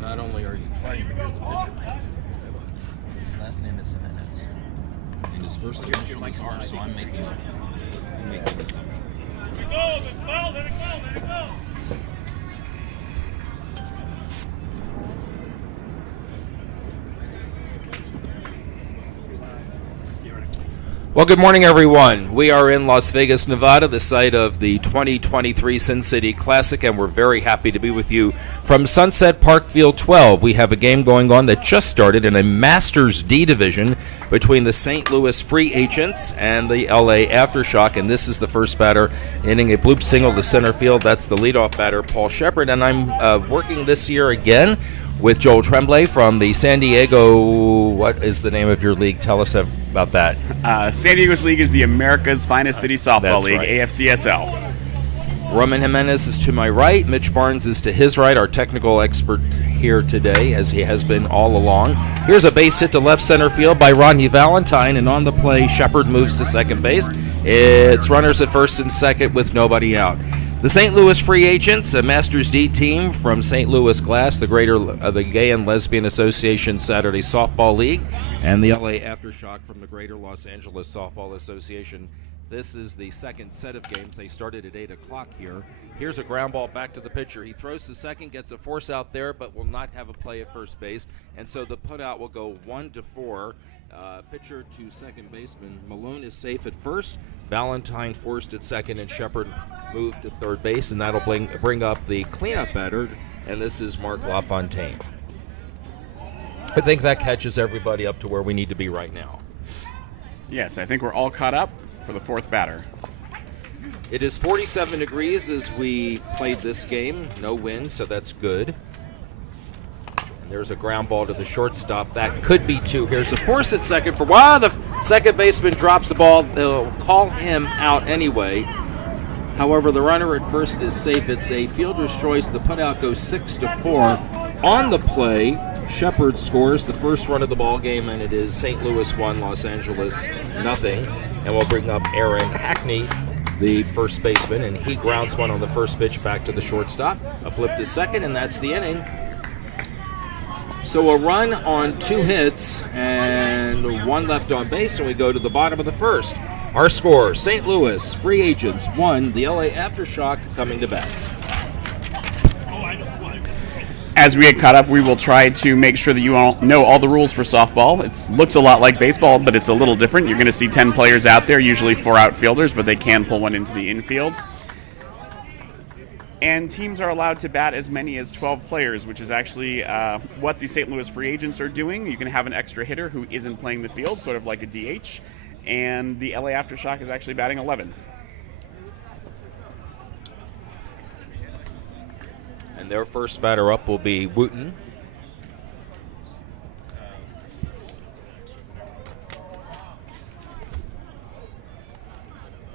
not only are you playing, but you're the pitcher. His last name is Jimenez. And his first initial is R, so I'm making an assumption. Let it go, let it go. Well, good morning, everyone. We are in Las Vegas, Nevada, the site of the 2023 Sin City Classic, and we're very happy to be with you from Sunset Park Field 12. We have a game going on that just started in a Masters D division between the St. Louis Free Agents and the LA Aftershock, and this is the first batter hitting a bloop single to center field. That's the leadoff batter, Paul Shepard, and I'm working this year again with Joel Tremblay from the San Diego, what is the name of your league? Tell us about that. San Diego's league is the America's Finest City Softball That's League, right. AFCSL. Roman Jimenez is to my right. Mitch Barnes is to his right, our technical expert here today, as he has been all along. Here's a base hit to left center field by Rodney Valentine, and on the play, Shepard moves to second base. It's runners at first and second with nobody out. The St. Louis Free Agents, a Masters D team from St. Louis Glass, the Gay and Lesbian Association Saturday Softball League, and the LA Aftershock from the Greater Los Angeles Softball Association. This is the second set of games. They started at 8 o'clock here. Here's a ground ball back to the pitcher. He throws to second, gets a force out there, but will not have a play at first base, and so the putout will go 1-4. Pitcher to second baseman. Malone is safe at first. Valentine forced at second, and Shepard moved to third base, and that'll bring up the cleanup batter, and this is Mark LaFontaine. I think that catches everybody up to where we need to be right now. Yes, I think we're all caught up for the fourth batter. It is 47 degrees as we played this game. No wind, so that's good. There's a ground ball to the shortstop. That could be two. Here's a force at second for while the second baseman drops the ball. They'll call him out anyway. However, the runner at first is safe. It's a fielder's choice. The putout goes 6-4. On the play, Shepard scores the first run of the ball game, and it is St. Louis 1, Los Angeles nothing. And we'll bring up Aaron Hackney, the first baseman, and he grounds one on the first pitch back to the shortstop. A flip to second, and that's the inning. So a run on 2 hits and 1 left on base, and we go to the bottom of the first. Our score, St. Louis Free Agents 1, the LA Aftershock coming to bat. As we get caught up, we will try to make sure that you all know all the rules for softball. It looks a lot like baseball, but it's a little different. You're going to see 10 players out there, usually 4 outfielders, but they can pull one into the infield. And teams are allowed to bat as many as 12 players, which is actually what the St. Louis Free Agents are doing. You can have an extra hitter who isn't playing the field, sort of like a DH. And the LA Aftershock is actually batting 11. And their first batter up will be Wooten.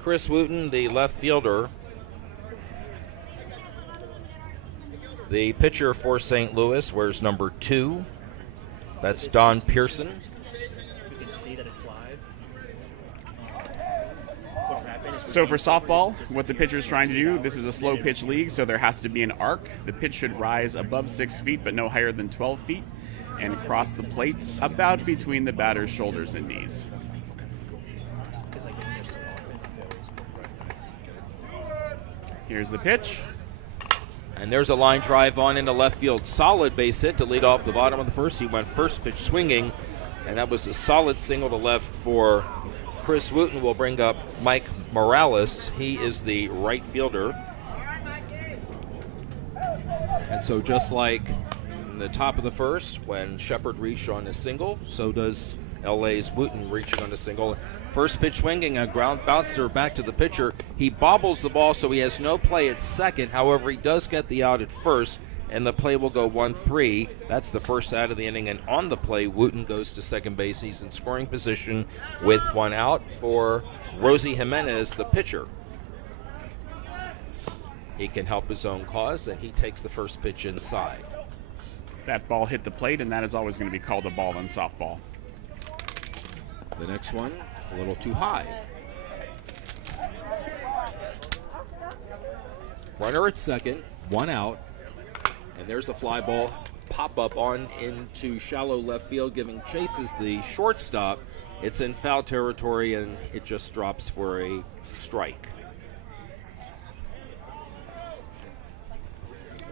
Chris Wooten, the left fielder. The pitcher for St. Louis wears number 2. That's Don Pearson. You can see that it's live. So for softball, what the pitcher is trying to do, this is a slow pitch league, so there has to be an arc. The pitch should rise above 6 feet, but no higher than 12 feet, and cross the plate about between the batter's shoulders and knees. Here's the pitch. And there's a line drive on into left field. Solid base hit to lead off the bottom of the first. He went first pitch swinging, and that was a solid single to left for Chris Wooten. Will bring up Mike Morales. He is the right fielder. And so just like in the top of the first, when Shepard reached on a single, so does LA's Wooten reaching on a single. First pitch swinging, a ground bouncer back to the pitcher. He bobbles the ball, so he has no play at second. However, he does get the out at first, and the play will go 1-3. That's the first out of the inning, and on the play, Wooten goes to second base. He's in scoring position with 1 out for Rosie Jimenez, the pitcher. He can help his own cause, and he takes the first pitch inside. That ball hit the plate, and that is always going to be called a ball in softball. The next one, a little too high. Runner at second, 1 out, and there's a fly ball pop-up on into shallow left field, giving Chases the shortstop. It's in foul territory, and it just drops for a strike.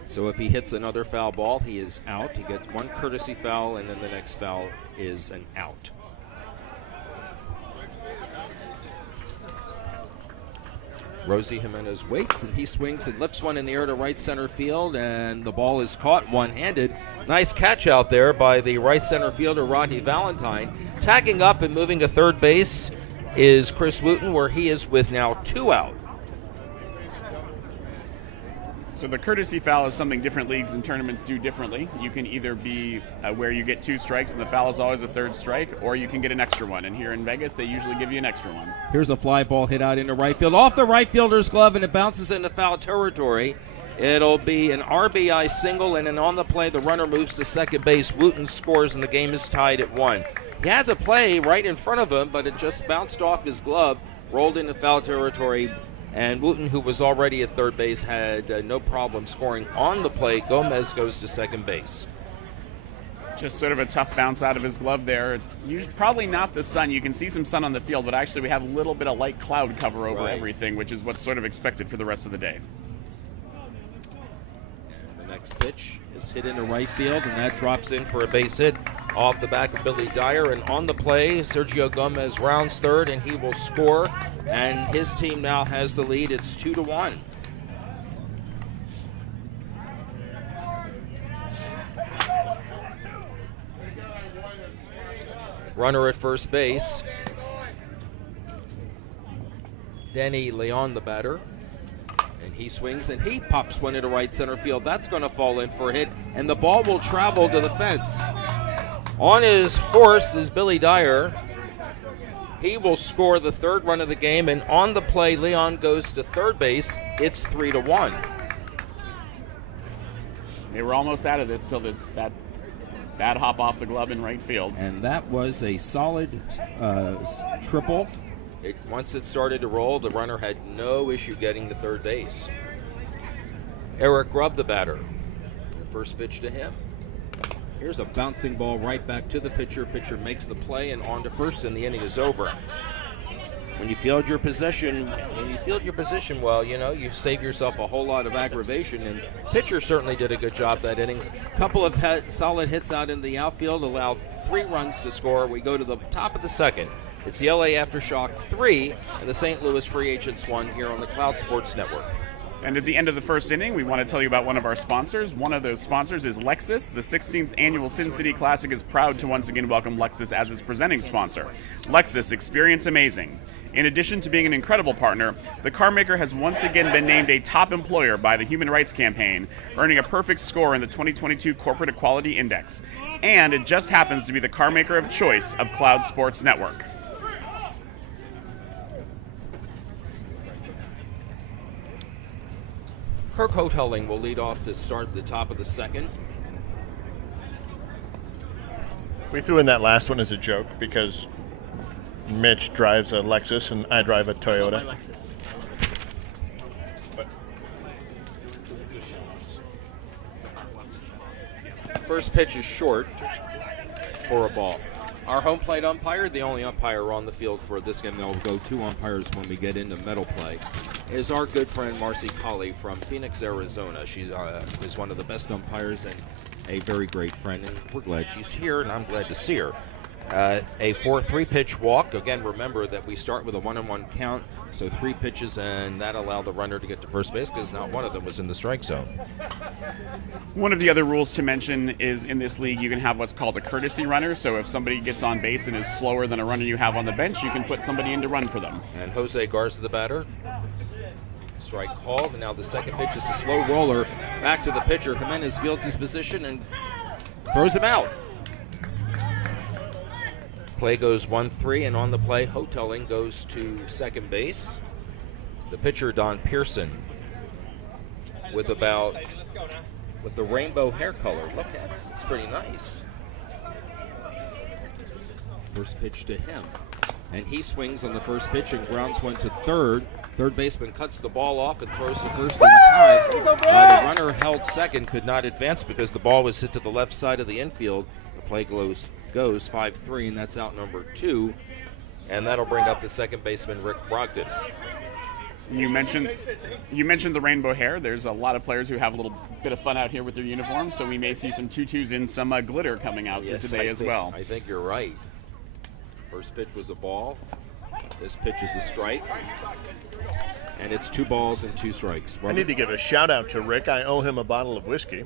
So if he hits another foul ball, he is out. He gets one courtesy foul, and then the next foul is an out. Rosie Jimenez waits, and he swings and lifts one in the air to right center field, and the ball is caught one-handed. Nice catch out there by the right center fielder, Rodney Valentine. Tagging up and moving to third base is Chris Wooten, where he is with now 2 out. So the courtesy foul is something different leagues and tournaments do differently. You can either be where you get 2 strikes and the foul is always a 3rd strike, or you can get an extra one. And here in Vegas, they usually give you an extra one. Here's a fly ball hit out into right field, off the right fielder's glove, and it bounces into foul territory. It'll be an RBI single, and then on the play, the runner moves to second base. Wooten scores, and the game is tied at 1. He had the play right in front of him, but it just bounced off his glove, rolled into foul territory. And Wooten, who was already at third base, had no problem scoring on the play. Gomez goes to second base. Just sort of a tough bounce out of his glove there. Probably not the sun. You can see some sun on the field, but actually we have a little bit of light cloud cover over everything, which is what's sort of expected for the rest of the day. And the next pitch is hit into right field, and that drops in for a base hit off the back of Billy Dyer. And on the play, Sergio Gomez rounds third, and he will score. And his team now has the lead. It's 2-1. Runner at first base. Denny Leon, the batter. And he swings, and he pops one into right center field. That's going to fall in for a hit, and the ball will travel to the fence. On his horse is Billy Dyer. He will score the 3rd run of the game, and on the play, Leon goes to third base. It's 3-1. They were almost out of this till that bad hop off the glove in right field. And that was a solid triple. Once it started to roll, the runner had no issue getting to third base. Eric Grubb, the batter. The first pitch to him. Here's a bouncing ball right back to the pitcher. Pitcher makes the play and on to first, and the inning is over. When you field your position well, you save yourself a whole lot of aggravation, and pitcher certainly did a good job that inning. Couple of solid hits out in the outfield, allowed 3 runs to score. We go to the top of the second. It's the LA Aftershock 3 and the St. Louis Free Agents 1 here on the Cloud Sports Network. And at the end of the first inning, we want to tell you about one of our sponsors. One of those sponsors is Lexus. The 16th annual Sin City Classic is proud to once again welcome Lexus as its presenting sponsor. Lexus, experience amazing. In addition to being an incredible partner, the car maker has once again been named a top employer by the Human Rights Campaign, earning a perfect score in the 2022 Corporate Equality Index. And it just happens to be the car maker of choice of Cloud Sports Network. Kirk Hoteling will lead off to start the top of the second. We threw in that last one as a joke because Mitch drives a Lexus and I drive a Toyota. My Lexus. First pitch is short for a ball. Our home plate umpire, the only umpire on the field for this game, there'll go 2 umpires when we get into medal play, is our good friend Marcy Colley from Phoenix, Arizona. She is one of the best umpires and a very great friend, and we're glad she's here, and I'm glad to see her. A 4-3 pitch walk. Again, remember that we start with a 1-on-1 count, so 3 pitches, and that allowed the runner to get to first base because not one of them was in the strike zone. One of the other rules to mention is in this league you can have what's called a courtesy runner. So if somebody gets on base and is slower than a runner you have on the bench, you can put somebody in to run for them. And Jose Garza, the batter. Strike called, and now the second pitch is a slow roller back to the pitcher. Jimenez fields his position and throws him out. Play goes 1-3, and on the play, Hoteling goes to second base. The pitcher, Don Pearson, with the rainbow hair color. Look, it's pretty nice. First pitch to him, and he swings on the first pitch and grounds one to third. Third baseman cuts the ball off and throws to first in time. The runner held second, could not advance because the ball was hit to the left side of the infield. The play goes 5-3, and that's out number 2. And that'll bring up the second baseman, Rick Brogdon. You mentioned the rainbow hair. There's a lot of players who have a little bit of fun out here with their uniforms, so we may see some tutus and some glitter coming out for today as well. I think you're right. First pitch was a ball. This pitch is a strike. And it's 2 balls and 2 strikes. I need to give a shout out to Rick. I owe him a bottle of whiskey.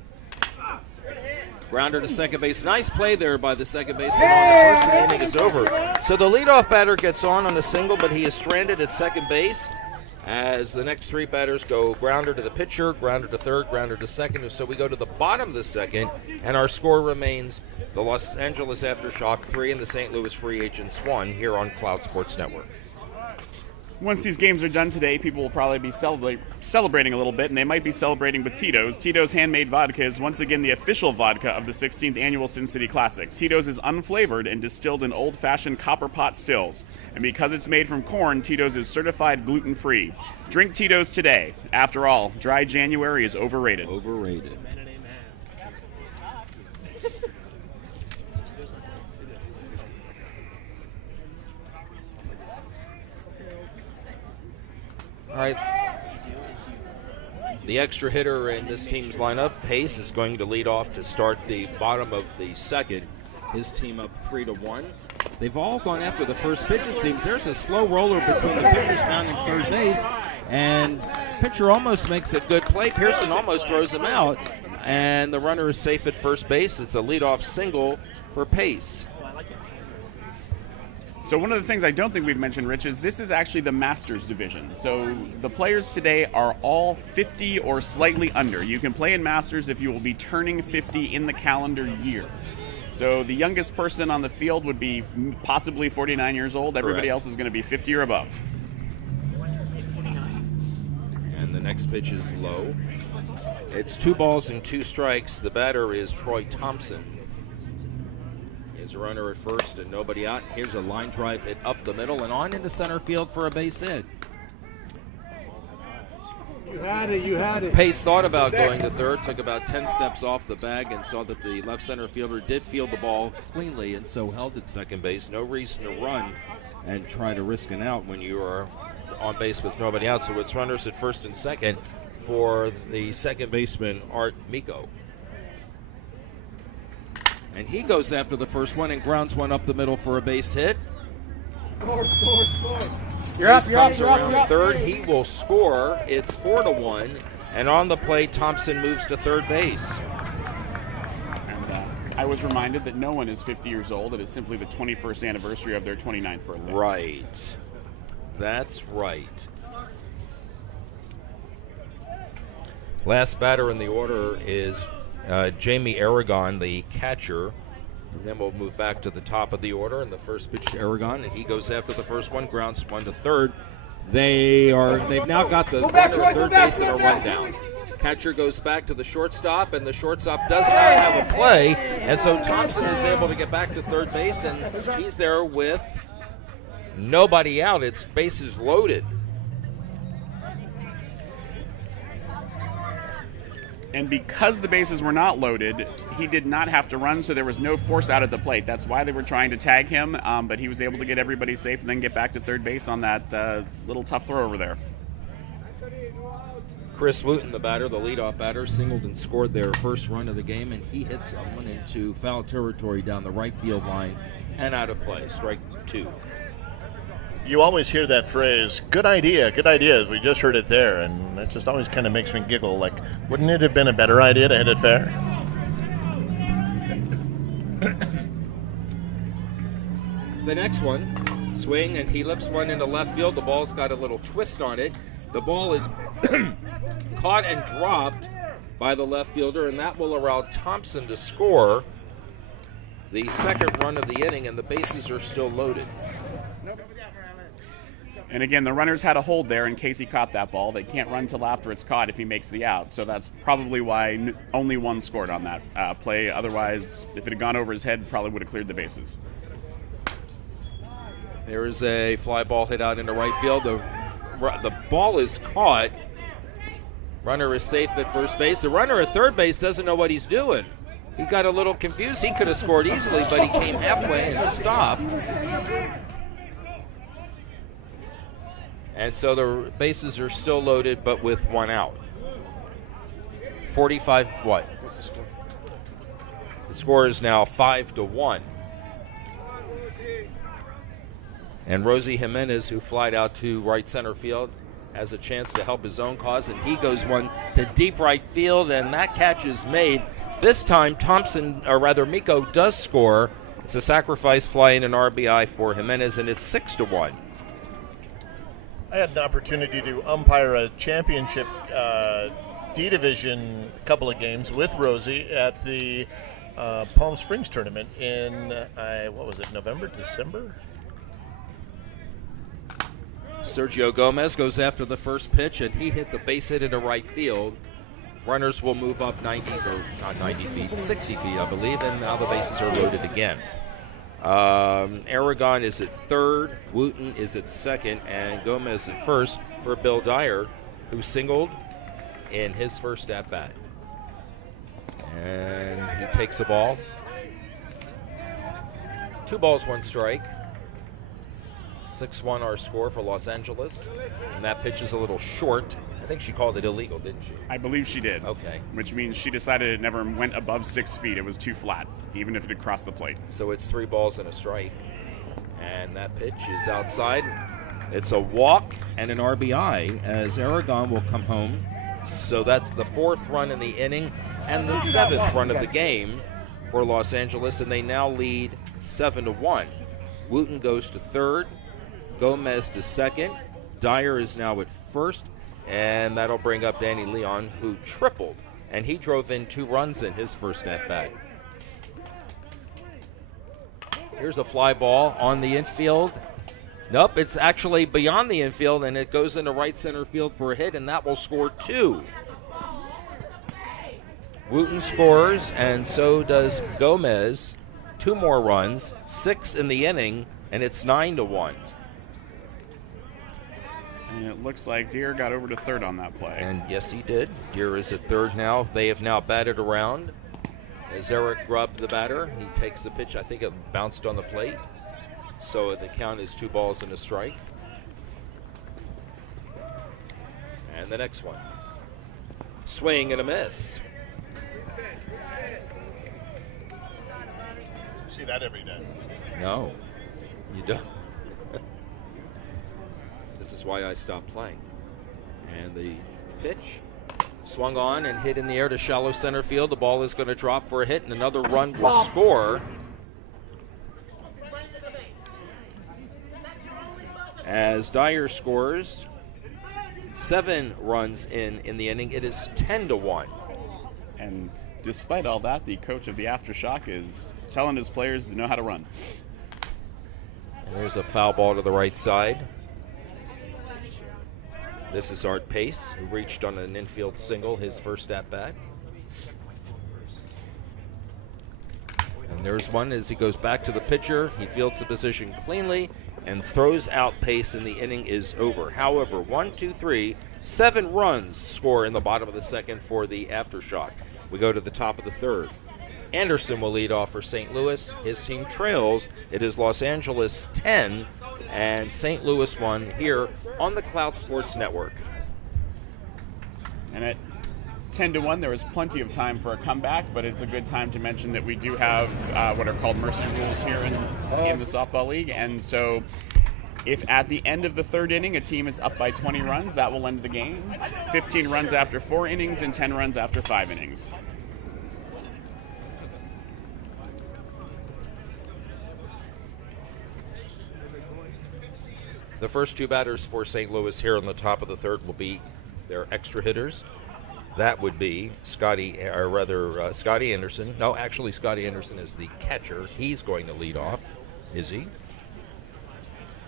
Grounder to second base. Nice play there by the second baseman on the first. The inning is over. So the leadoff batter gets on a single, but he is stranded at second base as the next 3 batters go grounder to the pitcher, grounder to third, grounder to second. So we go to the bottom of the second, and our score remains the Los Angeles Aftershock 3 and the St. Louis Free Agents 1 here on Cloud Sports Network. Once these games are done today, people will probably be celebrating a little bit, and they might be celebrating with Tito's. Tito's Handmade Vodka is once again the official vodka of the 16th Annual Sin City Classic. Tito's is unflavored and distilled in old-fashioned copper pot stills. And because it's made from corn, Tito's is certified gluten-free. Drink Tito's today. After all, dry January is overrated. Overrated. Amen and amen. All right. The extra hitter in this team's lineup, Pace, is going to lead off to start the bottom of the second. His team up 3-1. They've all gone after the first pitch, it seems. There's a slow roller between the pitcher's mound and third base, and pitcher almost makes a good play. Pearson almost throws him out, and the runner is safe at first base. It's a leadoff single for Pace. So one of the things I don't think we've mentioned, Rich, is this is actually the Masters division. So the players today are all 50 or slightly under. You can play in Masters if you will be turning 50 in the calendar year. So the youngest person on the field would be possibly 49 years old. Everybody else is going to be 50 or above. And the next pitch is low. It's 2 balls and 2 strikes. The batter is Troy Thompson. Here's a runner at first and nobody out. Here's a line drive hit up the middle and on into center field for a base hit. You had it. Pace thought about going to third, took about 10 steps off the bag and saw that the left center fielder did field the ball cleanly and so held at second base. No reason to run and try to risk an out when you are on base with nobody out. So it's runners at first and second for the second baseman, Art Miko. And he goes after the first one and grounds one up the middle for a base hit. Score. You're up. Third. He will score. It's 4-1. And on the play, Thompson moves to third base. And I was reminded that no one is 50 years old. It is simply the 21st anniversary of their 29th birthday. Right. That's right. Last batter in the order is Jamie Aragon, the catcher. And then we'll move back to the top of the order. And the first pitch to Aragon, and he goes after the first one, grounds one to third. They've now got the runner at third base and a rundown. Catcher goes back to the shortstop, and the shortstop does not have a play. And so Thompson is able to get back to third base, and he's there with nobody out. It's bases loaded. And because the bases were not loaded, he did not have to run, so there was no force out at the plate. That's why they were trying to tag him, but he was able to get everybody safe and then get back to third base on that little tough throw over there. Chris Wooten, the batter, the leadoff batter, singled and scored their first run of the game, and he hit someone into foul territory down the right field line and out of play. Strike 2. You always hear that phrase, good idea, as we just heard it there, and that just always kind of makes me giggle, like, wouldn't it have been a better idea to hit it fair? The next one, swing, and he lifts one into left field. The ball's got a little twist on it. The ball is caught and dropped by the left fielder, and that will allow Thompson to score the second run of the inning, and the bases are still loaded. And again, the runners had a hold there in case he caught that ball. They can't run till after it's caught if he makes the out. So that's probably why only one scored on that play. Otherwise, if it had gone over his head, probably would have cleared the bases. There is a fly ball hit out into right field. The The ball is caught. Runner is safe at first base. The runner at third base doesn't know what he's doing. He got a little confused. He could have scored easily, but he came halfway and stopped. And so the bases are still loaded, but with one out. 45 what? What's the score? The score is now 5-1. And Rosie Jimenez, who flied out to right center field, has a chance to help his own cause, and he goes one to deep right field, and that catch is made. This time, Miko does score. It's a sacrifice fly in an RBI for Jimenez, and it's 6-1. I had an opportunity to umpire a championship D Division couple of games with Rosie at the Palm Springs tournament in, what was it, November, December? Sergio Gomez goes after the first pitch, and he hits a base hit into right field. Runners will move up 60 feet, I believe, and now the bases are loaded again. Aragon is at third, Wooten is at second, and Gomez at first for Bill Dyer, who singled in his first at-bat. And he takes the ball. 2 balls, 1 strike. 6-1 our score for Los Angeles. And that pitch is a little short. I think she called it illegal, didn't she? I believe she did. Okay. Which means she decided it never went above 6 feet. It was too flat, even if it had crossed the plate. So it's 3 balls and a strike. And that pitch is outside. It's a walk and an RBI as Aragon will come home. So that's the 4th run in the inning and the 7th run of the game for Los Angeles, and they now lead 7-1. Wooten goes to third, Gomez to second, Dyer is now at first, and that'll bring up Danny Leon, who tripled, and he drove in 2 runs in his first at-bat. Here's a fly ball on the infield. Nope, it's actually beyond the infield, and it goes into right center field for a hit, and that will score 2. Wooten scores, and so does Gomez. 2 more runs, 6 in the inning, and it's 9-1. And it looks like Deere got over to third on that play. And yes, he did. Deere is at third now. They have now batted around. As Eric Grubb, the batter, he takes the pitch. I think it bounced on the plate. So the count is 2 balls and a strike. And the next one. Swing and a miss. See that every day. No, you don't. This is why I stopped playing. And the pitch swung on and hit in the air to shallow center field. The ball is going to drop for a hit, and another run will score. As Dyer scores 7 runs in the inning, it is 10-1. And despite all that, the coach of the Aftershock is telling his players to know how to run. And there's a foul ball to the right side. This is Art Pace, who reached on an infield single his first at-bat. And there's one as he goes back to the pitcher. He fields the position cleanly and throws out Pace, and the inning is over. However, 7 runs score in the bottom of the second for the Aftershock. We go to the top of the third. Anderson will lead off for St. Louis. His team trails. It is Los Angeles 10 and St. Louis 1 here on the Cloud Sports Network. And at 10-1, there was plenty of time for a comeback, but it's a good time to mention that we do have what are called mercy rules here in the softball league. And so if at the end of the 3rd inning a team is up by 20 runs, that will end the game. 15 runs after 4 innings and 10 runs after 5 innings. The first 2 batters for St. Louis here on the top of the 3rd will be their extra hitters. That would be Scotty Anderson. No, actually, Scotty Anderson is the catcher. He's going to lead off. Is he?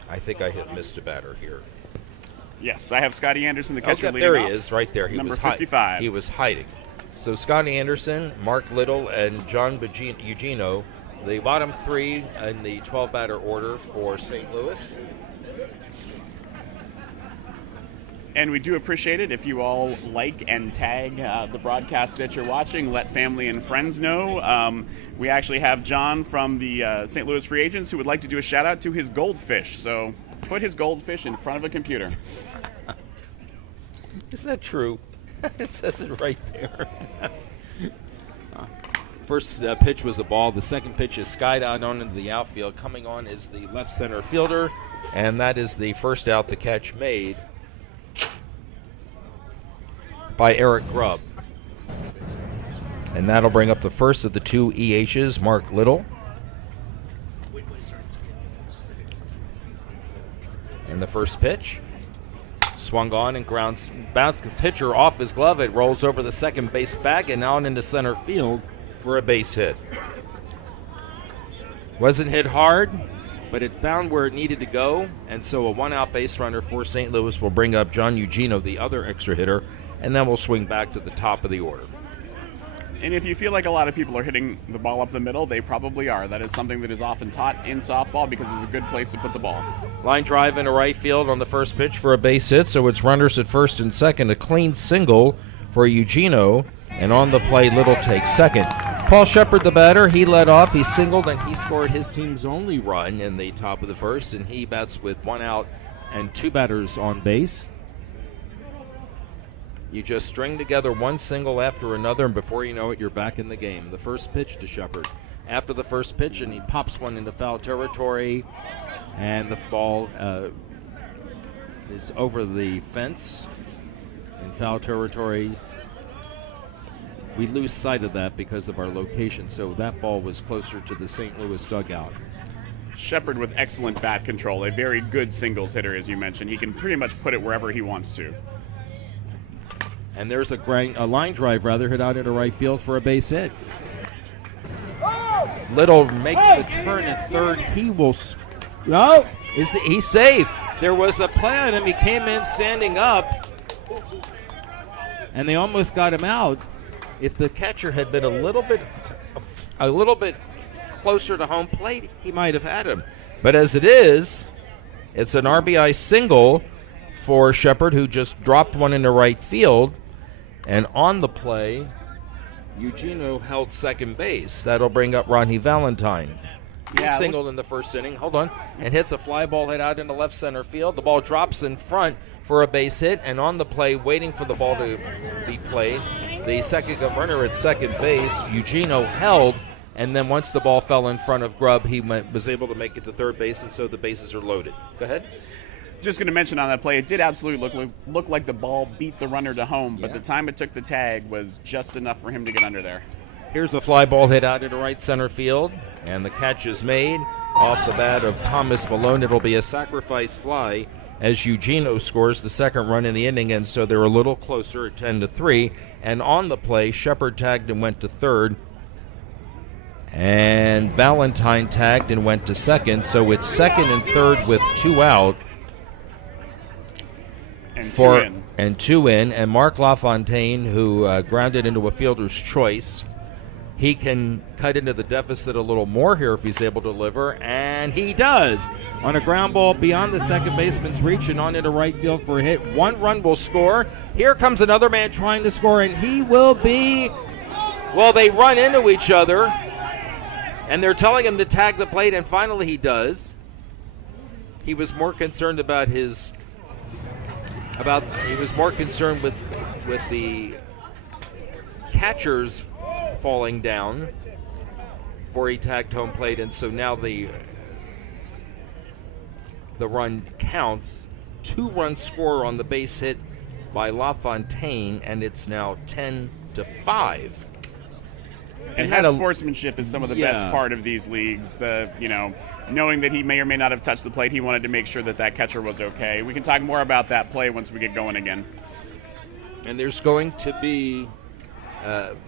I think I have missed a batter here. Yes, I have Scotty Anderson, the catcher, leading there off. He is, right there. He Number was 55. He was hiding. So Scotty Anderson, Mark Little, and John Eugenio, the bottom 3 in the 12-batter order for St. Louis. And we do appreciate it if you all like and tag the broadcast that you're watching. Let family and friends know. We actually have John from the St. Louis Free Agents who would like to do a shout out to his goldfish. So put his goldfish in front of a computer. Is that true? It says it right there. First pitch was a ball. The second pitch is skied out on into the outfield. Coming on is the left center fielder, and that is the first out the catch made by Eric Grubb. And that'll bring up the first of the two EHs, Mark Little. And the first pitch swung on and bounced the pitcher off his glove. It rolls over the second base bag and out into center field for a base hit. Wasn't hit hard, but it found where it needed to go, and so a one-out base runner for St. Louis will bring up John Eugenio, the other extra hitter, and then we'll swing back to the top of the order. And if you feel like a lot of people are hitting the ball up the middle, they probably are. That is something that is often taught in softball because it's a good place to put the ball. Line drive into right field on the first pitch for a base hit, so it's runners at first and second. A clean single for Eugenio, and on the play, Little takes second. Paul Shepard, the batter, he led off. He singled, and he scored his team's only run in the top of the first, and he bats with one out and two batters on base. You just string together one single after another, and before you know it, you're back in the game. The first pitch to Shepard. After the first pitch, and he pops one into foul territory, and the ball is over the fence in foul territory. We lose sight of that because of our location, so that ball was closer to the St. Louis dugout. Shepard with excellent bat control, a very good singles hitter, as you mentioned. He can pretty much put it wherever he wants to. And there's a line drive, hit out into right field for a base hit. Little makes the turn at third. He will. No, he saved. There was a play on him. He came in standing up, and they almost got him out. If the catcher had been a little bit closer to home plate, he might have had him. But as it is, it's an RBI single for Shepard, who just dropped one into right field. And on the play, Eugenio held second base. That'll bring up Ronnie Valentine. He singled in the first inning, and hits a fly ball hit out into left center field. The ball drops in front for a base hit, and on the play, waiting for the ball to be played, the second runner at second base, Eugenio held, and then once the ball fell in front of Grubb, he was able to make it to third base, and so the bases are loaded. Go ahead. Just going to mention on that play, it did absolutely look like the ball beat the runner to home, but the time it took the tag was just enough for him to get under there. Here's a fly ball hit out into right center field, and the catch is made off the bat of Thomas Malone. It'll be a sacrifice fly as Eugenio scores the second run in the inning, and so they're a little closer at 10-3. And on the play, Shepard tagged and went to third, and Valentine tagged and went to second, so it's second and third with two out. And two in, and Mark LaFontaine, who grounded into a fielder's choice, he can cut into the deficit a little more here if he's able to deliver, and he does. On a ground ball beyond the second baseman's reach and on into right field for a hit. One run will score. Here comes another man trying to score, and he will be, well, they run into each other, and they're telling him to tag the plate, and finally he does. He was more concerned about he was more concerned with the catchers falling down before he tagged home plate, and so now the run counts. 2-run score on the base hit by LaFontaine, and it's now 10-5. And that sportsmanship is some of the best part of these leagues. Knowing that he may or may not have touched the plate, he wanted to make sure that catcher was okay. We can talk more about that play once we get going again. And there's going to be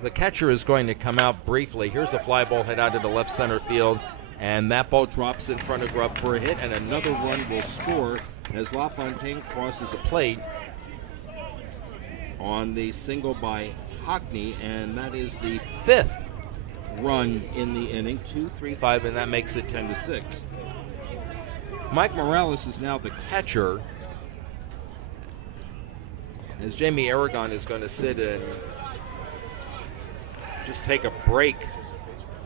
the catcher is going to come out briefly. Here's a fly ball hit out into left center field, and that ball drops in front of Grubb for a hit, and another run will score as LaFontaine crosses the plate on the single by Hockney, and that is the fifth run in the inning. 2, 3, 5, and that makes it 10-6. Mike Morales is now the catcher, As Jamie Aragon is going to sit and just take a break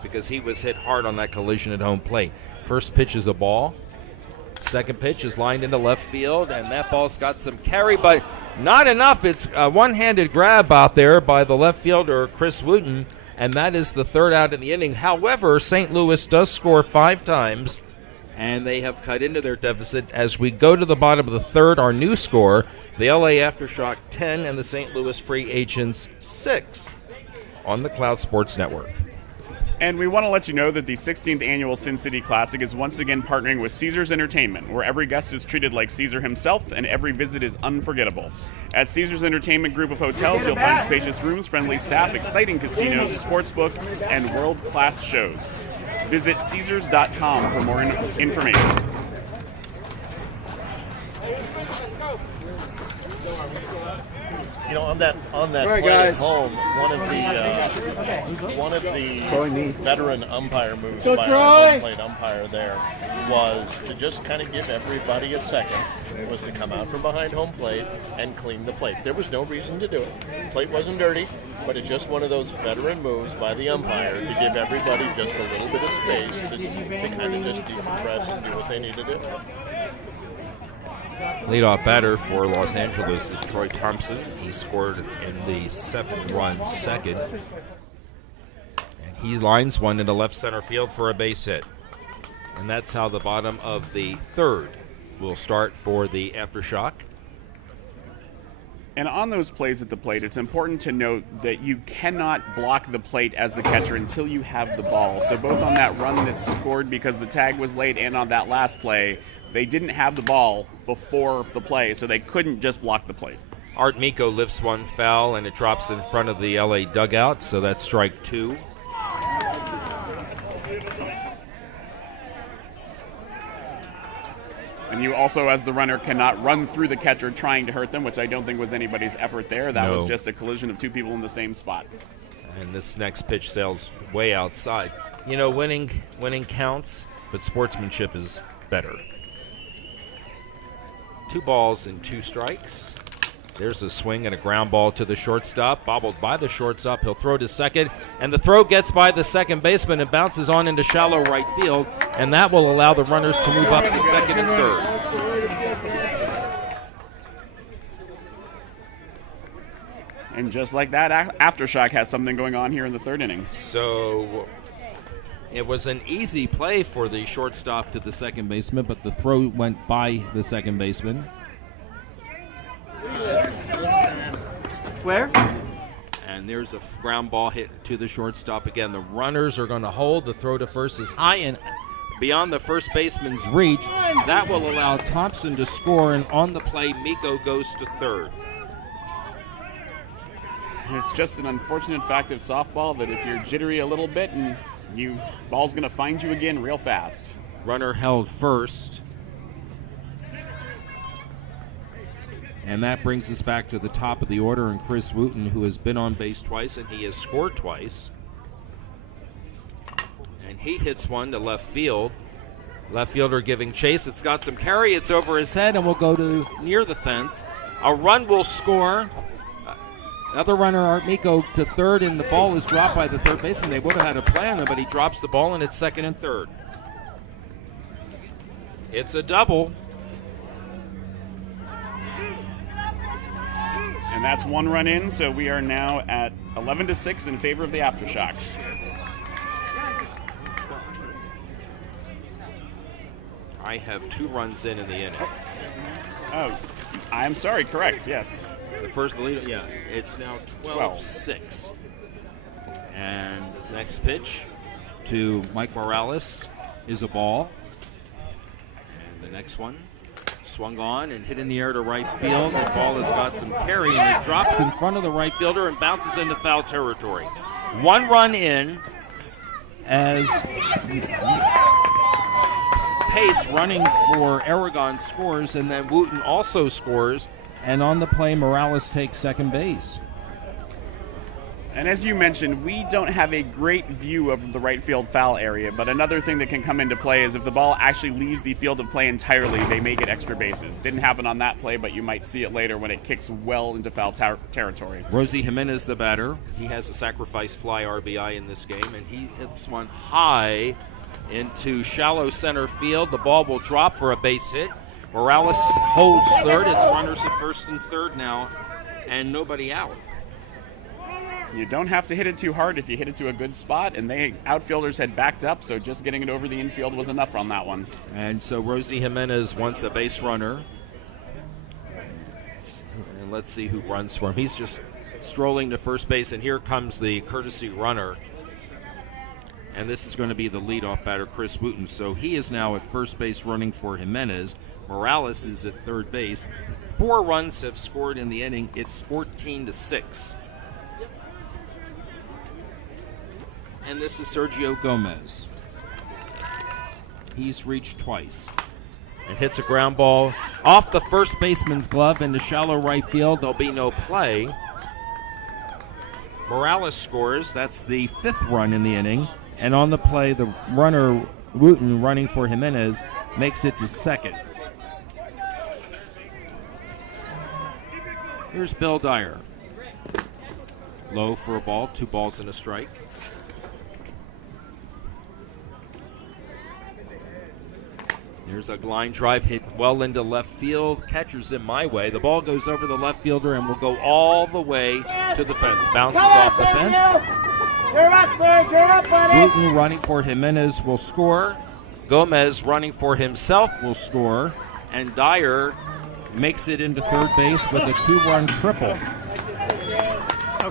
because he was hit hard on that collision at home plate. First pitch is a ball. Second pitch is lined into left field, and that ball's got some carry, but not enough. It's a one-handed grab out there by the left fielder, Chris Wooten, and that is the third out in the inning. However, St. Louis does score 5 times, and they have cut into their deficit. As we go to the bottom of the third, our new score, the LA Aftershock 10 and the St. Louis Free Agents 6 on the Cloud Sports Network. And we want to let you know that the 16th annual Sin City Classic is once again partnering with Caesars Entertainment, where every guest is treated like Caesar himself and every visit is unforgettable. At Caesars Entertainment Group of Hotels, you'll find spacious rooms, friendly staff, exciting casinos, sportsbooks, and world-class shows. Visit Caesars.com for more information. You know, on that Right, play at guys. home, one of the veteran umpire moves Go, by Troy! our home plate umpire there was to just kind of give everybody a second. Was to come out from behind home plate and clean the plate. There was no reason to do it. Plate wasn't dirty, but it's just one of those veteran moves by the umpire to give everybody just a little bit of space to kind of just decompress and do what they need to do. Leadoff batter for Los Angeles is Troy Thompson. He scored in the 7-run second. And he lines one into left center field for a base hit. And that's how the bottom of the third will start for the Aftershock. And on those plays at the plate, it's important to note that you cannot block the plate as the catcher until you have the ball. So both on that run that scored because the tag was late and on that last play, they didn't have the ball before the play, so they couldn't just block the plate. Art Miko lifts one foul, and it drops in front of the LA dugout, so that's strike 2. And you also, as the runner, cannot run through the catcher trying to hurt them, which I don't think was anybody's effort there. That was just a collision of two people in the same spot. And this next pitch sails way outside. You know, winning counts, but sportsmanship is better. 2 balls and 2 strikes. There's a swing and a ground ball to the shortstop, bobbled by the shortstop. He'll throw to second, and the throw gets by the second baseman and bounces on into shallow right field, and that will allow the runners to move up to second and third. And just like that, Aftershock has something going on here in the third inning. So it was an easy play for the shortstop to the second baseman, but the throw went by the second baseman. Where? And there's a ground ball hit to the shortstop again. The runners are going to hold. The throw to first is high and beyond the first baseman's reach. That will allow Thompson to score, and on the play, Miko goes to third. It's just an unfortunate fact of softball that if you're jittery a little bit, and ball's going to find you again real fast. Runner held first. And that brings us back to the top of the order, and Chris Wooten, who has been on base twice, and he has scored twice. And he hits one to left field. Left fielder giving chase. It's got some carry. It's over his head, and will go to near the fence. A run will score. Another runner, Art Miko, to third, and the ball is dropped by the third baseman. They would have had a play on it, but he drops the ball, and it's second and third. It's a double. And that's 1 run in, so we are now at 11-6 in favor of the Aftershock. I have 2 runs in the inning. Oh, I'm sorry, correct, yes. The first lead, yeah, it's now 12-6. And next pitch to Mike Morales is a ball. And the next one swung on and hit in the air to right field. The ball has got some carry, and it drops in front of the right fielder and bounces into foul territory. 1 run in as Pace running for Aragon scores, and then Wooten also scores. And on the play, Morales takes second base. And as you mentioned, we don't have a great view of the right field foul area, but another thing that can come into play is if the ball actually leaves the field of play entirely, they may get extra bases. Didn't happen on that play, but you might see it later when it kicks well into foul territory. Rosie Jimenez, the batter. He has a sacrifice fly RBI in this game, and he hits one high into shallow center field. The ball will drop for a base hit. Morales holds third. It's runners at first and third now, and nobody out. You don't have to hit it too hard if you hit it to a good spot, and they outfielders had backed up, so just getting it over the infield was enough on that one. And so Rosie Jimenez wants a base runner. And let's see who runs for him. He's just strolling to first base, and here comes the courtesy runner. And this is going to be the leadoff batter, Chris Wooten. So he is now at first base running for Jimenez. Morales is at third base. 4 runs have scored in the inning. It's 14-6. And this is Sergio Gomez. He's reached twice and hits a ground ball off the first baseman's glove into shallow right field. There'll be no play. Morales scores. That's the 5th run in the inning. And on the play, the runner, Wooten, running for Jimenez, makes it to second. Here's Bill Dyer. Low for a ball, 2 balls and a strike. There's a line drive hit well into left field. Catcher's in my way. The ball goes over the left fielder and will go all the way to the fence. Bounces off the fence. You're up, Serge. You're up, buddy. Wooten running for Jimenez will score. Gomez running for himself will score. And Dyer makes it into third base with a 2-run triple.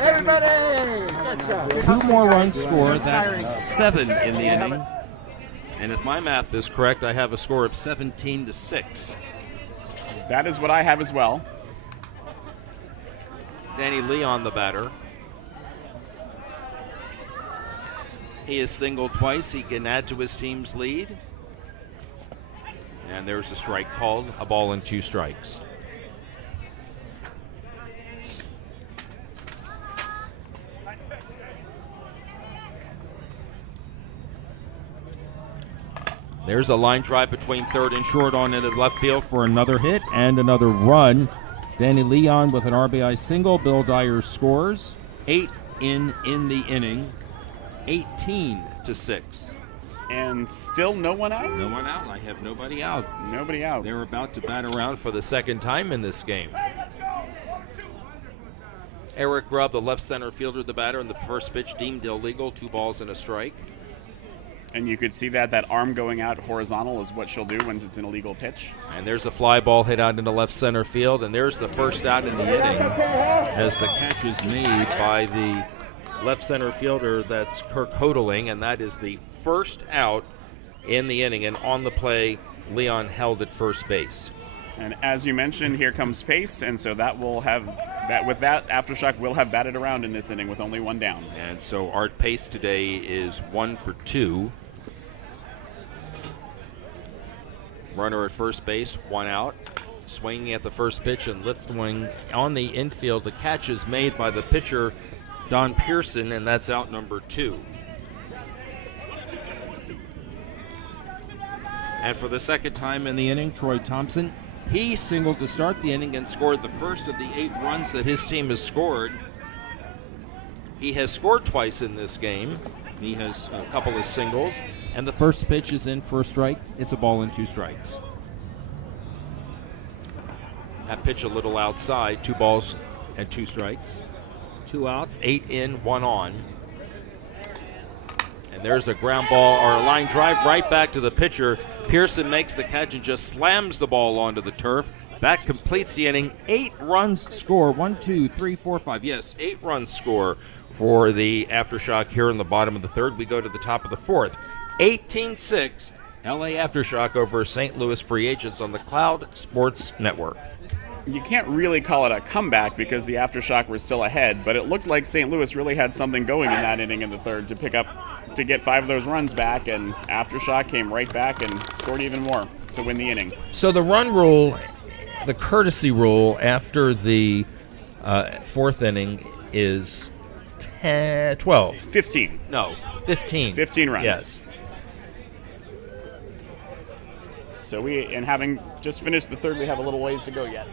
Everybody! Good job. 2 more runs scored. That's 7 in the inning. And if my math is correct, I have a score of 17-6. That is what I have as well. Danny Leon, the batter. He has singled twice. He can add to his team's lead. And there's a strike called, a ball and 2 strikes. There's a line drive between third and short on into left field for another hit and another run. Danny Leon with an RBI single. Bill Dyer scores. 8 in the inning. 18-6. And still no one out? No one out. I have nobody out. Nobody out. They're about to bat around for the second time in this game. Eric Grubb, the left center fielder, the batter, and the first pitch deemed illegal. 2 balls and a strike. And you could see that arm going out horizontal is what she'll do when it's an illegal pitch. And there's a fly ball hit out into left center field, and there's the first out in the inning as the catch is made by the left center fielder, that's Kirk Hodeling, and that is the first out in the inning. And on the play, Leon held at first base. And as you mentioned, here comes Pace, and so that will have that. With that, Aftershock will have batted around in this inning with only 1 down. And so Art Pace today is 1 for 2. Runner at first base, 1 out. Swinging at the first pitch and lifting on the infield. The catch is made by the pitcher, Don Pearson, and that's out number 2. And for the second time in the inning, Troy Thompson, he singled to start the inning and scored the first of the 8 runs that his team has scored. He has scored twice in this game. He has a couple of singles, and the first pitch is in for a strike. It's a ball and 2 strikes. That pitch a little outside, 2 balls and 2 strikes. 2 outs, 8 in, 1 on. And there's a ground ball or a line drive right back to the pitcher. Pearson makes the catch and just slams the ball onto the turf. That completes the inning. 8 runs score. 1, 2, 3, 4, 5. Yes, 8 runs score for the Aftershock here in the bottom of the third. We go to the top of the fourth. 18-6, LA Aftershock over St. Louis Free Agents on the Cloud Sports Network. You can't really call it a comeback because the Aftershock were still ahead, but it looked like St. Louis really had something going in that inning in the third to get 5 of those runs back, and Aftershock came right back and scored even more to win the inning. So the run rule, the courtesy rule after the 4th inning is 12. 15. No, 15. 15 runs. Yes. So and having just finished the third, we have a little ways to go yet.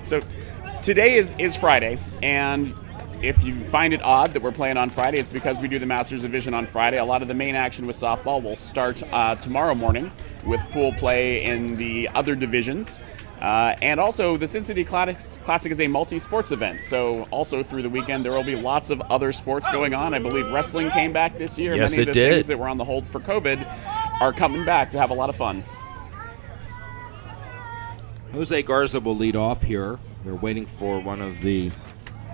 So today is Friday, and if you find it odd that we're playing on Friday, it's because we do the Masters Division on Friday. A lot of the main action with softball will start tomorrow morning with pool play in the other divisions. And also, the Sin City Classic is a multi-sports event, so also through the weekend there will be lots of other sports going on. I believe wrestling came back this year. Yes, Many of it the did. things that were on the hold for COVID are coming back to have a lot of fun. Jose Garza will lead off here. They're waiting for one of the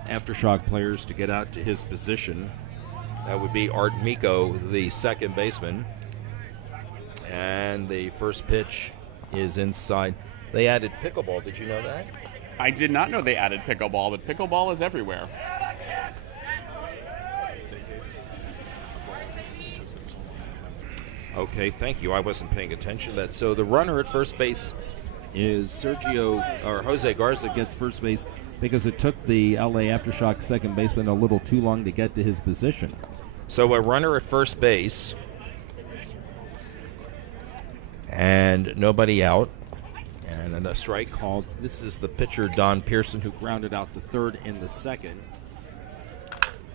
Aftershock players to get out to his position. That would be Art Miko, the second baseman. And the first pitch is inside. They added pickleball. Did you know that? I did not know they added pickleball, but pickleball is everywhere. Okay, thank you. I wasn't paying attention to that. So the runner at first base is Jose Garza Gets first base because it took the LA Aftershock second baseman a little too long to get to his position. So a runner at first base and nobody out. And a strike called. This is the pitcher, Don Pearson, who grounded out the third in the second.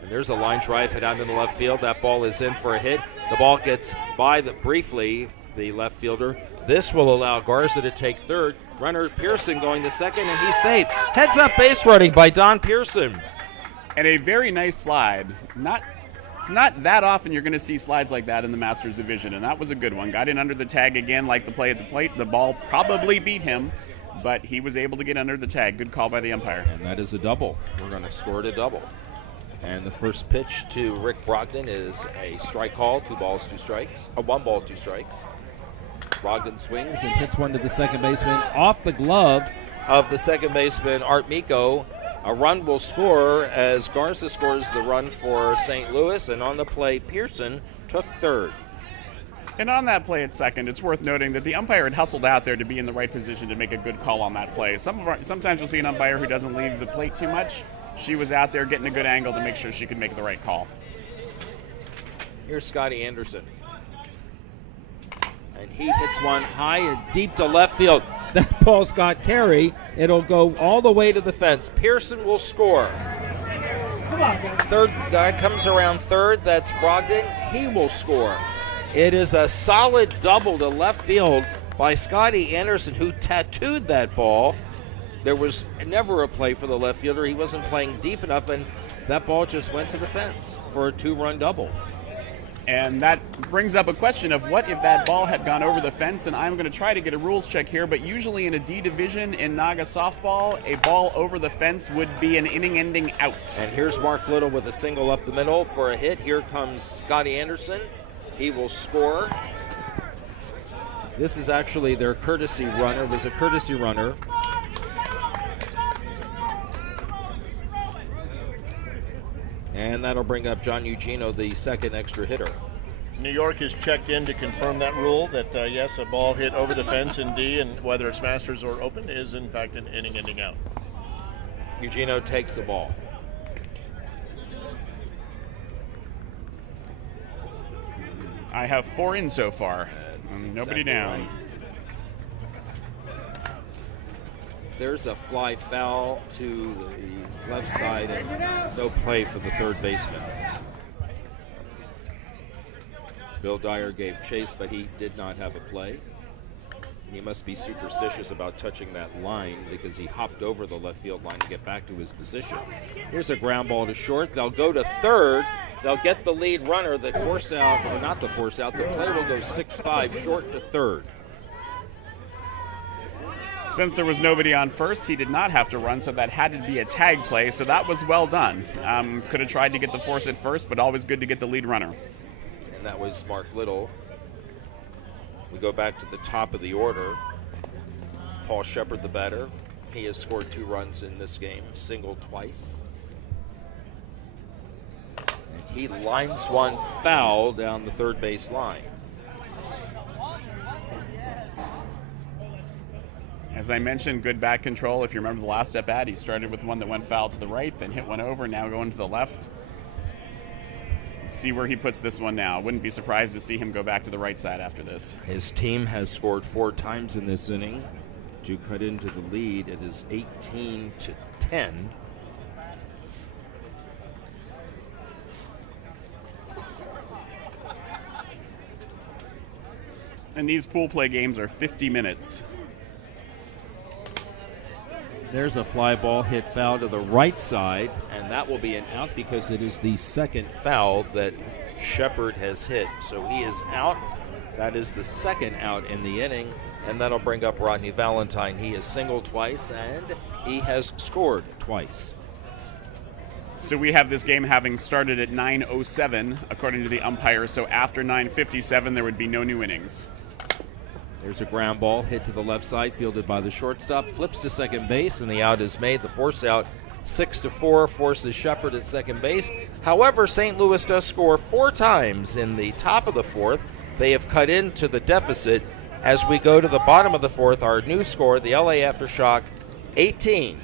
And there's a line drive hit out in the left field. That ball is in for a hit. The ball gets by briefly the left fielder. This will allow Garza to take third. Runner Pearson going to second, and he's safe. Heads up base running by Don Pearson. And a very nice slide. It's not that often you're going to see slides like that in the Masters Division, and that was a good one. Got in under the tag again, like the play at the plate. The ball probably beat him, but he was able to get under the tag. Good call by the umpire. And that is a double. We're going to score it a double. And the first pitch to Rick Brogdon is a strike call. 2 balls, 2 strikes. 1 ball, 2 strikes. Brogdon swings And hits one to the second baseman off the glove. of the second baseman, Art Miko. A run will score as Garza scores the run for St. Louis, and on the play, Pearson took third. And on that play at second, it's worth noting that the umpire had hustled out there to be in the right position to make a good call on that play. Sometimes you'll see an umpire who doesn't leave the plate too much. She was out there getting a good angle to make sure she could make the right call. Here's Scotty Anderson. And he hits one high and deep to left field. That ball's got carry. It'll go All the way to the fence. Pearson will score. Third guy comes around third. That's Brogdon. He will score. It is a solid double to left field by Scotty Anderson, who tattooed that ball. There was never a play for the left fielder. He wasn't playing deep enough, and that ball just went to the fence for a 2-run double. And that brings up a question of what if that ball had gone over the fence, and I'm going to try to get a rules check here, but usually in a D division in Naga softball, a ball over the fence would be an inning-ending out. And here's Mark Little with a single up the middle for a hit. Here comes Scotty Anderson. He will score. This is actually their courtesy runner. It was a courtesy runner. And that'll bring up John Eugenio, the second extra hitter. New York has checked in to confirm that rule that, yes, a ball hit over the fence in D, and whether it's Masters or Open, is in fact an inning-ending out. Eugenio takes the ball. I have 4 in so far. That's Nobody exactly down. right. There's a fly foul to the left side and no play for the third baseman. Bill Dyer gave chase, but he did not have a play. And he must be superstitious about touching that line because he hopped over the left field line to get back to his position. Here's a ground ball to short. They'll go to third. They'll get the lead runner that force out, or not the force out. The play will go 6-5 short to third. Since there was nobody on first, he did not have to run, so that had to be a tag play, so that was well done. Could have tried to get the force at first, but always good to get the lead runner. And that was Mark Little. We go back to the top of the order. Paul Shepard, the batter. He has scored 2 runs in this game, singled twice. And he lines one foul down the third base line. As I mentioned, good bat control. If you remember the last at bat, he started with one that went foul to the right, then hit one over, now going to the left. Let's see where he puts this one now. Wouldn't be surprised to see him go back to the right side after this. His team has scored 4 times in this inning to cut into the lead. It is 18-10. And these pool play games are 50 minutes. There's a fly ball hit foul to the right side, and that will be an out because it is the second foul that Shepard has hit. So he is out. That is the second out in the inning, and that'll bring up Rodney Valentine. He has singled twice, and he has scored twice. So we have this game having started at 9:07, according to the umpire. So after 9:57, there would be no new innings. There's a ground ball hit to the left side, fielded by the shortstop, flips to second base, and the out is made. The force out, 6-4, forces Shepard at second base. However, St. Louis does score 4 times in the top of the fourth. They have cut into the deficit. As we go to the bottom of the fourth, our new score, the LA Aftershock 18,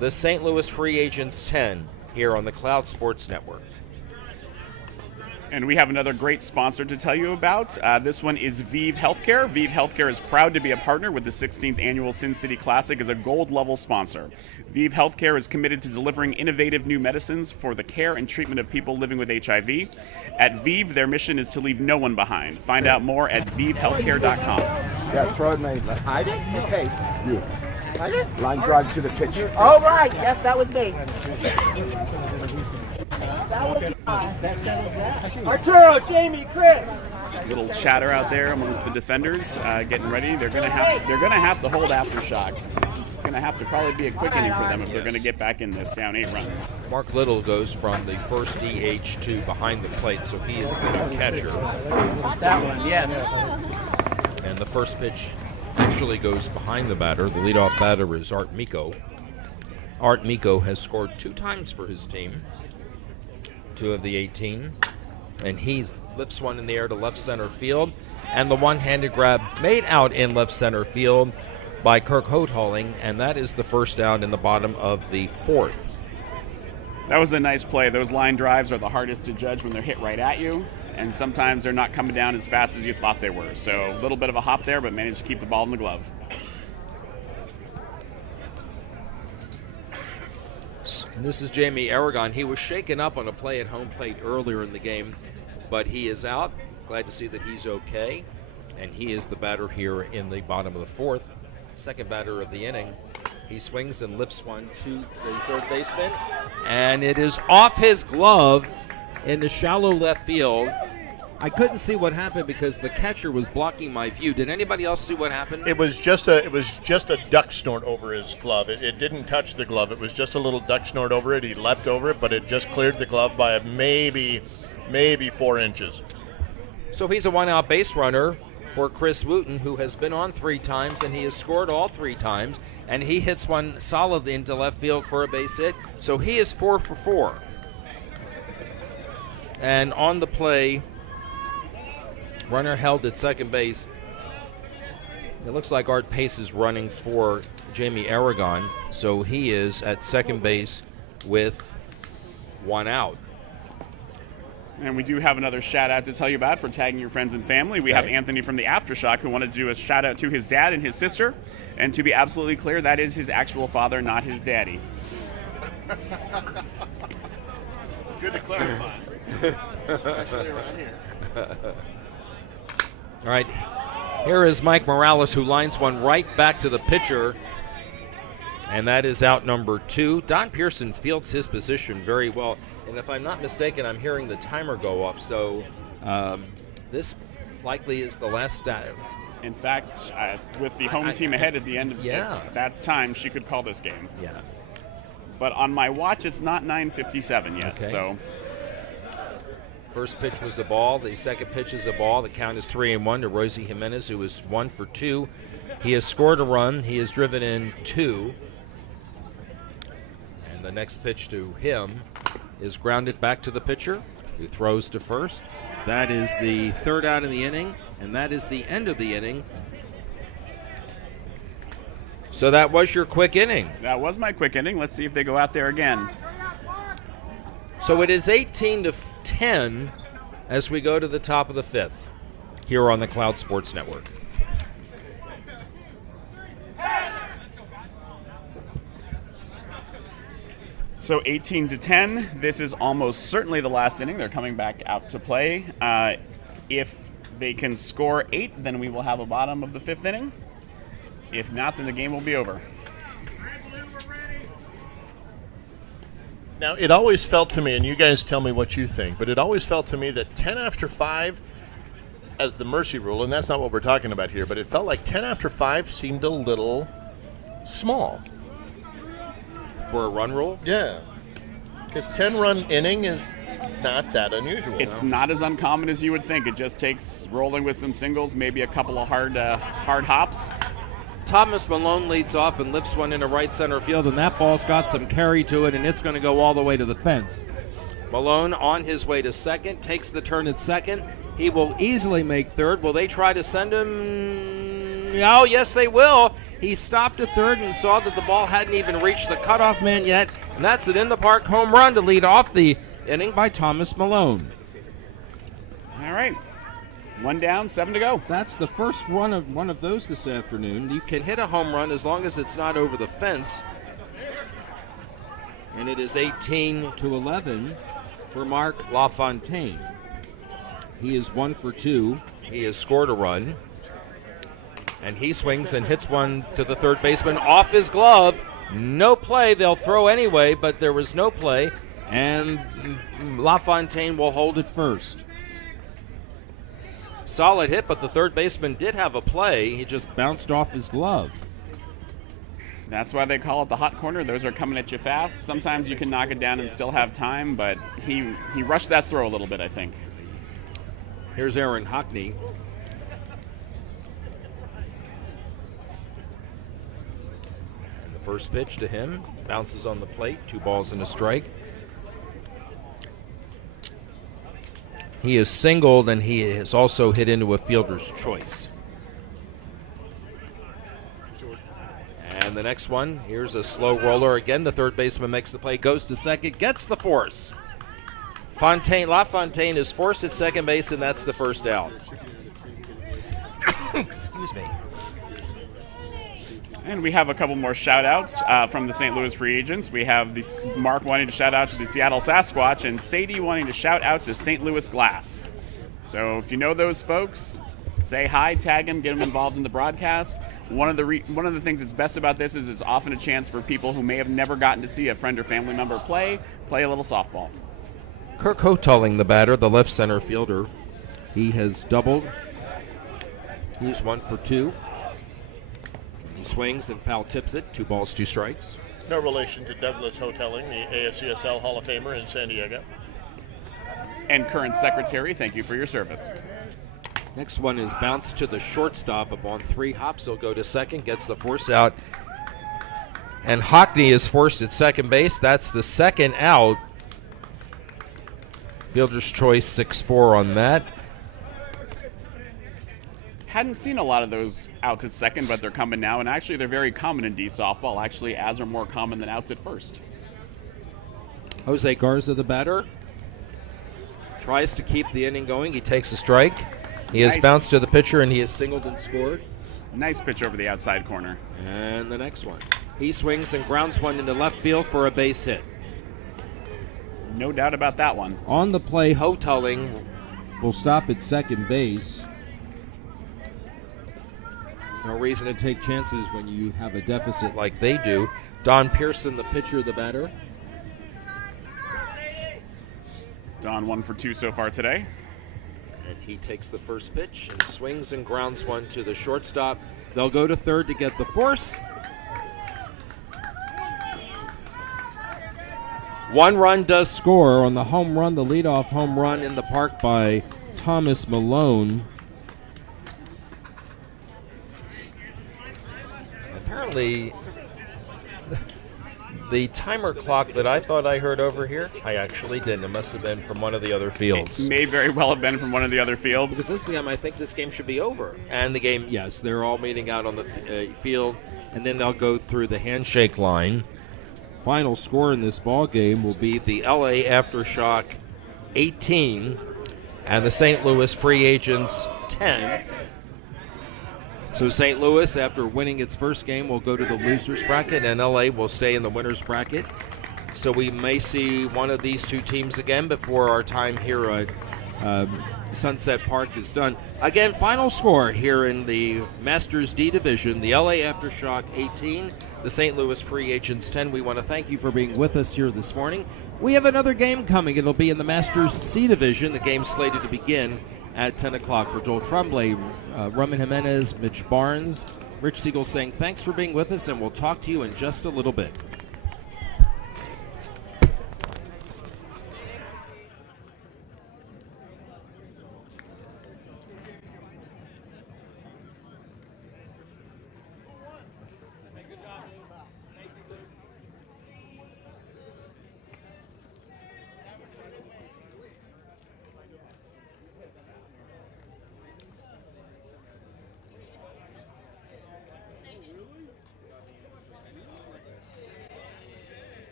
the St. Louis Free Agents 10, here on the Cloud Sports Network. And we have another great sponsor to tell you about. This one is ViV Healthcare. ViV Healthcare is proud to be a partner with the 16th Annual Sin City Classic as a gold-level sponsor. ViV Healthcare is committed to delivering innovative new medicines for the care and treatment of people living with HIV. At ViV, their mission is to leave no one behind. Find out more at VivHealthcare.com. Yeah, throw it, mate. Hide it? Your case. You. Hide it? Line drive to the pitcher. All right. Yes, that was me. Arturo, Jamie, Chris. Little chatter out there amongst the defenders, getting ready. They're gonna have to hold Aftershock. This is gonna have to probably be a quick inning for them if they're gonna get back in this, down 8 runs. Mark Little goes from the first DH to behind the plate, so he is the catcher. That one, yes. And the first pitch actually goes behind the batter. The leadoff batter is Art Miko. Art Miko has scored 2 times for his team, 2 of the 18, and he lifts one in the air to left center field, and the one-handed grab made out in left center field by Kirk Hoethalling, and that is the first out in the bottom of the fourth. That was a nice play. Those line drives are the hardest to judge when they're hit right at you, and sometimes they're not coming down as fast as you thought they were. So a little bit of a hop there, but managed to keep the ball in the glove. This is Jamie Aragon. He was shaken up on a play at home plate earlier in the game, but he is out. Glad to see that he's okay. And he is the batter here in the bottom of the fourth. Second batter of the inning. He swings and lifts one to the third baseman, and it is off his glove into shallow left field. I couldn't see what happened because the catcher was blocking my view. Did anybody else see what happened? It was just a duck snort over his glove. It didn't touch the glove. It was just a little duck snort over it. He leapt over it, but it just cleared the glove by maybe 4 inches. So he's a one-out base runner for Chris Wooten, who has been on 3 times, and he has scored all 3 times, and he hits one solidly into left field for a base hit. So he is 4 for 4. And on the play, runner held at second base. It looks like Art Pace is running for Jamie Aragon, so he is at second base with 1 out. And we do have another shout out to tell you about for tagging your friends and family. We have Anthony from the Aftershock who wanted to do a shout out to his dad and his sister. And to be absolutely clear, that is his actual father, not his daddy. Good to clarify. Especially around here. All right, here is Mike Morales, who lines one right back to the pitcher, and that is out number 2. Don Pearson fields his position very well, and if I'm not mistaken, I'm hearing the timer go off, so this likely is the last stat. In fact, with the home team ahead at the end of that's time, she could call this game. Yeah. But on my watch, it's not 9:57 yet, Okay. so... First pitch was a ball. The second pitch is a ball. The count is 3-1 to Rosie Jimenez, who is 1 for 2. He has scored a run. He has driven in 2. And the next pitch to him is grounded back to the pitcher, who throws to first. That is the third out in the inning, and that is the end of the inning. So that was your quick inning. That was my quick inning. Let's see if they go out there again. So it is 18-10 as we go to the top of the fifth here on the Cloud Sports Network. So 18-10. This is almost certainly the last inning. They're coming back out to play. If they can score 8, then we will have a bottom of the 5th inning. If not, then the game will be over. Now, it always felt to me, and you guys tell me what you think, but it always felt to me that 10 after 5 as the mercy rule, and that's not what we're talking about here, but it felt like 10 after 5 seemed a little small. For a run rule? Yeah. Because 10-run inning is not that unusual. It's not as uncommon as you would think. It just takes rolling with some singles, maybe a couple of hard hops. Thomas Malone leads off and lifts one into right center field, and that ball's got some carry to it, and it's going to go all the way to the fence. Malone on his way to second, takes the turn at second. He will easily make third. Will they try to send him? Oh, yes, they will. He stopped at third and saw that the ball hadn't even reached the cutoff man yet, and that's an in-the-park home run to lead off the inning by Thomas Malone. All right. 1 down, 7 to go. That's the first run of one of those this afternoon. You can hit a home run as long as it's not over the fence. And it is 18-11 for Mark LaFontaine. He is 1 for 2. He has scored a run. And he swings and hits one to the third baseman off his glove. No play. They'll throw anyway, but there was no play. And LaFontaine will hold it first. Solid hit, but the third baseman did have a play. He just bounced off his glove. That's why they call it the hot corner. Those are coming at you fast. Sometimes you can knock it down and still have time, but he rushed that throw a little bit, I think. Here's Aaron Hockney. And the first pitch to him bounces on the plate. 2 balls and a strike. He is singled, and he has also hit into a fielder's choice. And the next one, here's a slow roller. Again, the third baseman makes the play, goes to second, gets the force. LaFontaine is forced at second base, and that's the first out. Excuse me. And we have a couple more shout-outs from the St. Louis free agents. We have Mark wanting to shout out to the Seattle Sasquatch and Sadie wanting to shout out to St. Louis Glass. So if you know those folks, say hi, tag them, get them involved in the broadcast. One of the things that's best about this is it's often a chance for people who may have never gotten to see a friend or family member play a little softball. Kirk Hotelling, the batter, the left center fielder. He has doubled. He's 1 for 2. He swings and foul tips it. 2 balls, 2 strikes. No relation to Douglas Hotelling, the ASCSL Hall of Famer in San Diego. And current secretary, thank you for your service. Next one is bounced to the shortstop. Upon 3 hops, he'll go to second, gets the force out. And Hockney is forced at second base. That's the second out. Fielder's choice 6-4 on that. Hadn't seen a lot of those outs at second, but they're coming now, and actually they're very common in D softball. Actually, as are more common than outs at first. Jose Garza, the batter, tries to keep the inning going. He takes a strike. He has bounced to the pitcher, and he has singled and scored. Nice pitch over the outside corner. And the next one. He swings and grounds one into left field for a base hit. No doubt about that one. On the play, Hotelling will stop at second base. No reason to take chances when you have a deficit like they do. Don Pearson, the pitcher, the batter. Don 1 for 2 so far today. And he takes the first pitch and swings and grounds one to the shortstop. They'll go to third to get the force. 1 run does score on the home run, the leadoff home run in the park by Thomas Malone. Apparently, the timer clock that I thought I heard over here, I actually didn't. It must have been from one of the other fields. It may very well have been from one of the other fields. Because this time I think this game should be over. And the game, yes, they're all meeting out on the field. and then they'll go through the handshake line. Final score in this ball game will be the LA Aftershock 18 and the St. Louis Free Agents 10. So St. Louis, after winning its first game, will go to the losers bracket, and LA will stay in the winners bracket. So we may see one of these two teams again before our time here at Sunset Park is done. Again, final score here in the Masters D Division, the LA Aftershock 18, the St. Louis Free Agents 10. We want to thank you for being with us here this morning. We have another game coming. It'll be in the Masters C Division. The game's slated to begin at 10 o'clock. For Joel Tremblay, Roman Jimenez, Mitch Barnes, Rich Siegel saying thanks for being with us, and we'll talk to you in just a little bit.